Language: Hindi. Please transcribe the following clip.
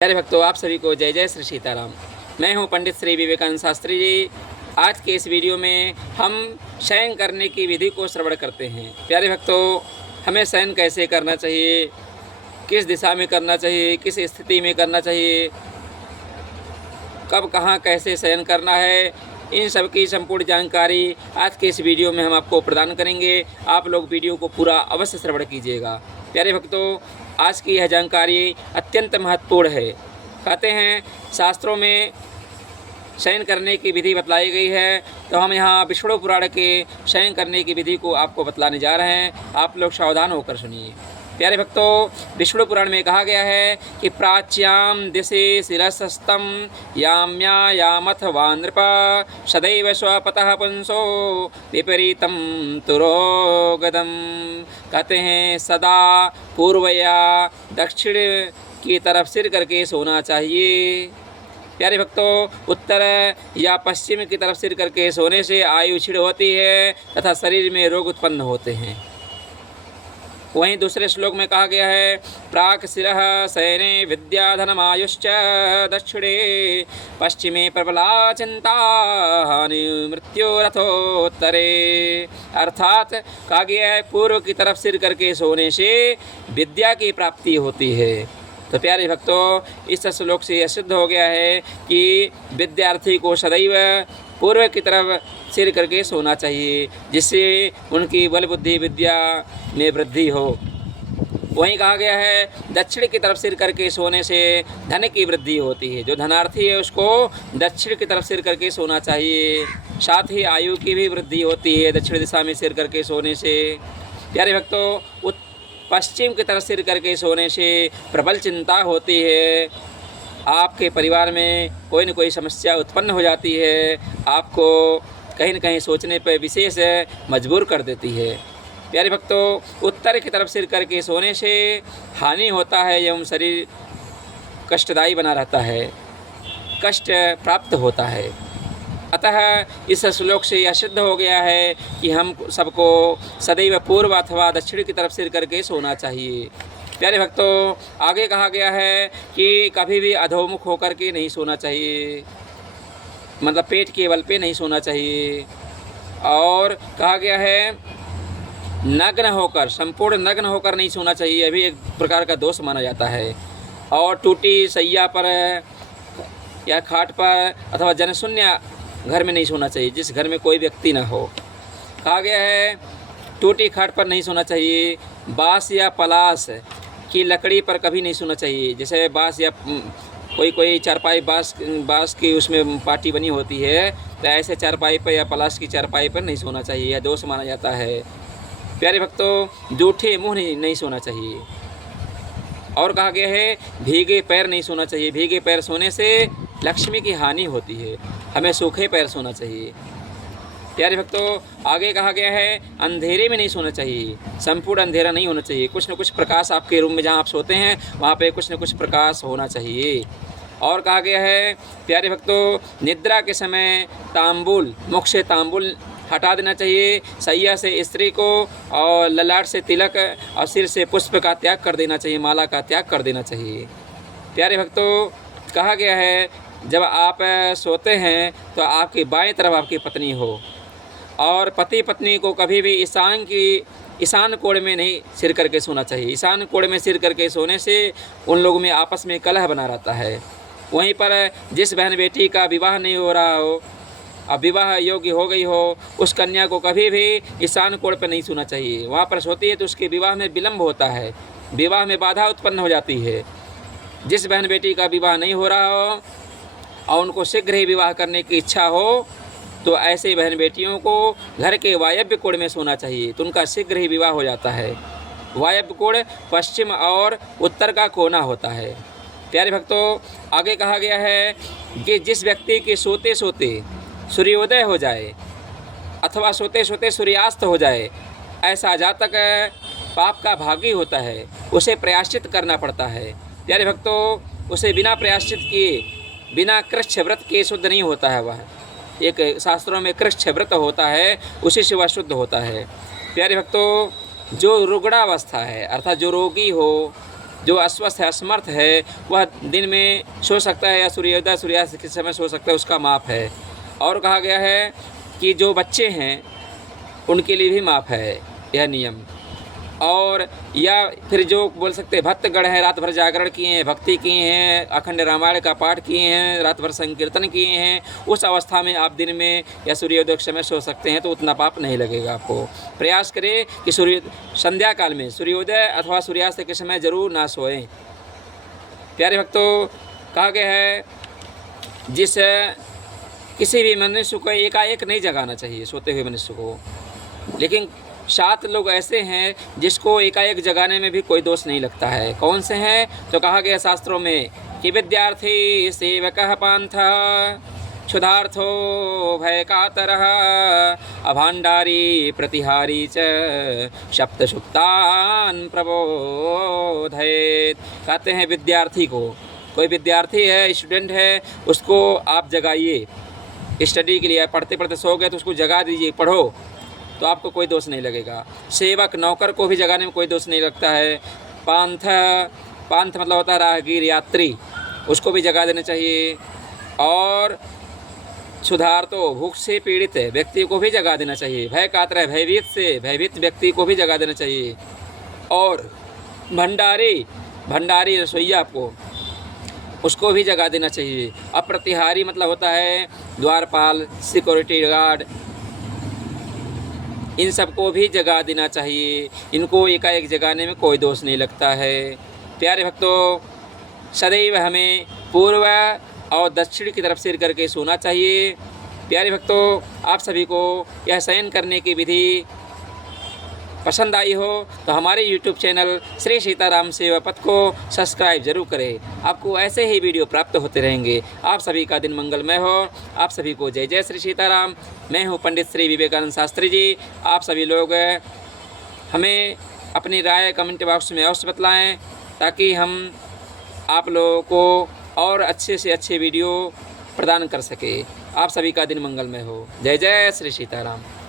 प्यारे भक्तों, आप सभी को जय जय श्री सीताराम। मैं हूं पंडित श्री विवेकानंद शास्त्री जी। आज के इस वीडियो में हम शयन करने की विधि को श्रवण करते हैं। प्यारे भक्तों, हमें शयन कैसे करना चाहिए, किस दिशा में करना चाहिए, किस स्थिति में करना चाहिए, कब कहाँ कैसे शयन करना है, इन सब की संपूर्ण जानकारी आज के इस वीडियो में हम आपको प्रदान करेंगे। आप लोग वीडियो को पूरा अवश्य श्रवण कीजिएगा। प्यारे भक्तों, आज की यह जानकारी अत्यंत महत्वपूर्ण है। कहते हैं शास्त्रों में शयन करने की विधि बतलाई गई है, तो हम यहाँ विष्णु पुराण के शयन करने की विधि को आपको बतलाने जा रहे हैं। आप लोग सावधान होकर सुनिए। प्यारे भक्तों, विष्णु पुराण में कहा गया है कि प्राच्याम दिशि शिरसस्तम याम्या यामथ वा नृप सदैव स्वपतः पुंसो विपरीतम तुरोगदम। कहते हैं सदा पूर्व या दक्षिण की तरफ सिर करके सोना चाहिए। प्यारे भक्तों, उत्तर या पश्चिम की तरफ सिर करके सोने से आयु क्षीण होती है तथा शरीर में रोग उत्पन्न होते हैं। वहीं दूसरे श्लोक में कहा गया है प्राक शिरः शयने विद्याधनमायुश्च दक्षिणे पश्चिमे प्रबला चिंता हानि मृत्युरथोत्तरे। अर्थात कहा गया है पूर्व की तरफ सिर करके सोने से विद्या की प्राप्ति होती है। तो प्यारे भक्तों, इस श्लोक से यह सिद्ध हो गया है कि विद्यार्थी को सदैव पूर्व की तरफ सिर करके सोना चाहिए, जिससे उनकी बल बुद्धि विद्या में वृद्धि हो। वहीं कहा गया है दक्षिण की तरफ सिर करके सोने से धन की वृद्धि होती है। जो धनार्थी है उसको दक्षिण की तरफ सिर करके सोना चाहिए। साथ ही आयु की भी वृद्धि होती है दक्षिण दिशा में सिर करके सोने से। प्यारे भक्तों, पश्चिम की तरफ सिर करके सोने से प्रबल चिंता होती है। आपके परिवार में कोई न कोई समस्या उत्पन्न हो जाती है, आपको कहीं न कहीं सोचने पर विशेष मजबूर कर देती है। प्यारे भक्तों, उत्तर की तरफ सिर करके सोने से हानि होता है एवं शरीर कष्टदायी बना रहता है, कष्ट प्राप्त होता है। अतः इस श्लोक से यह सिद्ध हो गया है कि हम सबको सदैव पूर्व अथवा दक्षिण की तरफ सिर करके सोना चाहिए। प्यारे भक्तों, आगे कहा गया है कि कभी भी अधोमुख होकर के नहीं सोना चाहिए, मतलब पेट के बल पे नहीं सोना चाहिए। और कहा गया है नग्न होकर, संपूर्ण नग्न होकर नहीं सोना चाहिए, अभी एक प्रकार का दोष माना जाता है। और टूटी सैया पर या खाट पर अथवा जनशून्य घर में नहीं सोना चाहिए, जिस घर में कोई व्यक्ति ना हो। कहा गया है टूटी खाट पर नहीं सोना चाहिए। बाँस या पलाश की लकड़ी पर कभी नहीं सोना चाहिए। जैसे बाँस या कोई चारपाई बाँस की उसमें पाटी बनी होती है, तो ऐसे चारपाई पर या पलाश की चारपाई पर नहीं सोना चाहिए, यह दोष माना जाता है। प्यारे भक्तों, जूठे मुँह नहीं सोना चाहिए। और कहा गया है भीगे पैर नहीं सोना चाहिए। भीगे पैर सोने से लक्ष्मी की हानि होती है, हमें सूखे पैर सोना चाहिए। प्यारे भक्तों, आगे कहा गया है अंधेरे में नहीं सोना चाहिए, संपूर्ण अंधेरा नहीं होना चाहिए। कुछ न कुछ प्रकाश आपके रूम में जहाँ आप सोते हैं वहाँ पे कुछ न कुछ प्रकाश होना चाहिए। और कहा गया है प्यारे भक्तों, निद्रा के समय तांबुल, मुख से तांबुल हटा देना चाहिए। सैया से स्त्री को और ललाट से तिलक और सिर से पुष्प का त्याग कर देना चाहिए, माला का त्याग कर देना चाहिए। प्यारे भक्तों, कहा गया है जब आप सोते हैं तो आपकी बाएं तरफ आपकी पत्नी हो, और पति पत्नी को कभी भी ईशान कोण में नहीं सिर करके सोना चाहिए। ईशान कोण में सिर करके सोने से उन लोगों में आपस में कलह बना रहता है। वहीं पर जिस बहन बेटी का विवाह नहीं हो रहा हो, अब विवाह योग्य हो गई हो, उस कन्या को कभी भी ईशान कोण पर नहीं सोना चाहिए। वहाँ पर सोती है तो उसके विवाह में विलम्ब होता है, विवाह में बाधा उत्पन्न हो जाती है। जिस बहन बेटी का विवाह नहीं हो रहा हो और उनको शीघ्र ही विवाह करने की इच्छा हो, तो ऐसे बहन बेटियों को घर के वायव्य कोण में सोना चाहिए, तो उनका शीघ्र ही विवाह हो जाता है। वायव्य कोण पश्चिम और उत्तर का कोना होता है। प्यारे भक्तों, आगे कहा गया है कि जिस व्यक्ति के सोते सोते सूर्योदय हो जाए अथवा सोते सोते सूर्यास्त हो जाए, ऐसा जातक पाप का भागी होता है, उसे प्रायश्चित करना पड़ता है। प्यारे भक्तों, उसे बिना प्रायश्चित किए, बिना कृच्छ व्रत के शुद्ध नहीं होता है। वह एक शास्त्रों में कृच्छ व्रत होता है, उसी से वह शुद्ध होता है। प्यारे भक्तों, जो रुग्णावस्था है अर्थात जो रोगी हो, जो अस्वस्थ है, असमर्थ है, वह दिन में सो सकता है या सूर्योदय सूर्यास्त के समय सो सकता है, उसका माप है। और कहा गया है कि जो बच्चे हैं उनके लिए भी माप है यह नियम। और या फिर जो बोल सकते हैं भक्तगण हैं, रात भर जागरण किए हैं, भक्ति किए हैं, अखंड रामायण का पाठ किए हैं, रात भर संकीर्तन किए हैं, उस अवस्था में आप दिन में या सूर्योदय के समय सो सकते हैं, तो उतना पाप नहीं लगेगा आपको। प्रयास करें कि संध्या काल में सूर्योदय अथवा सूर्यास्त के समय जरूर ना सोएं। प्यारे भक्तों, कहा गया है जिस किसी भी मनुष्य को एकाएक नहीं जगाना चाहिए, सोते हुए मनुष्य को। लेकिन 7 लोग ऐसे हैं जिसको एकाएक जगाने में भी कोई दोष नहीं लगता है। कौन से हैं? तो कहा गया शास्त्रों में कि विद्यार्थी, सेवकः पान्थः, क्षुधार्थो भय कातरः, अभाण्डारी प्रतिहारी च सप्तसुप्तान् प्रबोधयेत्। कहते हैं विद्यार्थी को, कोई विद्यार्थी है, स्टूडेंट है, उसको आप जगाइए। स्टडी के लिए पढ़ते पढ़ते सो गए तो उसको जगा दीजिए, पढ़ो, तो आपको कोई दोष नहीं लगेगा। सेवक, नौकर को भी जगाने में कोई दोष नहीं लगता है। पांथ, पांथ मतलब होता है राहगीर, यात्री, उसको भी जगा देना चाहिए। और क्षुधार्तो, भूख से पीड़ित व्यक्ति को भी जगा देना चाहिए। भय कातर, भयभीत व्यक्ति को भी जगा देना चाहिए। और भंडारी, भंडारी रसोइया आपको, उसको भी जगा देना चाहिए। अप्रतिहारी मतलब होता है द्वारपाल, सिक्योरिटी गार्ड, इन सबको भी जगा देना चाहिए। इनको एकाएक जगाने में कोई दोष नहीं लगता है। प्यारे भक्तों, सदैव हमें पूर्व और दक्षिण की तरफ सिर करके सोना चाहिए। प्यारे भक्तों, आप सभी को यह शयन करने की विधि पसंद आई हो तो हमारे YouTube चैनल श्री सीताराम सेवा पथ को सब्सक्राइब जरूर करें। आपको ऐसे ही वीडियो प्राप्त होते रहेंगे। आप सभी का दिन मंगलमय हो। आप सभी को जय जय श्री सीताराम। मैं हूँ पंडित श्री विवेकानंद शास्त्री जी। आप सभी लोग हमें अपनी राय कमेंट बॉक्स में अवश्य बतलाएं, ताकि हम आप लोगों को और अच्छे से अच्छे वीडियो प्रदान कर सके। आप सभी का दिन मंगलमय हो। जय जय श्री सीताराम।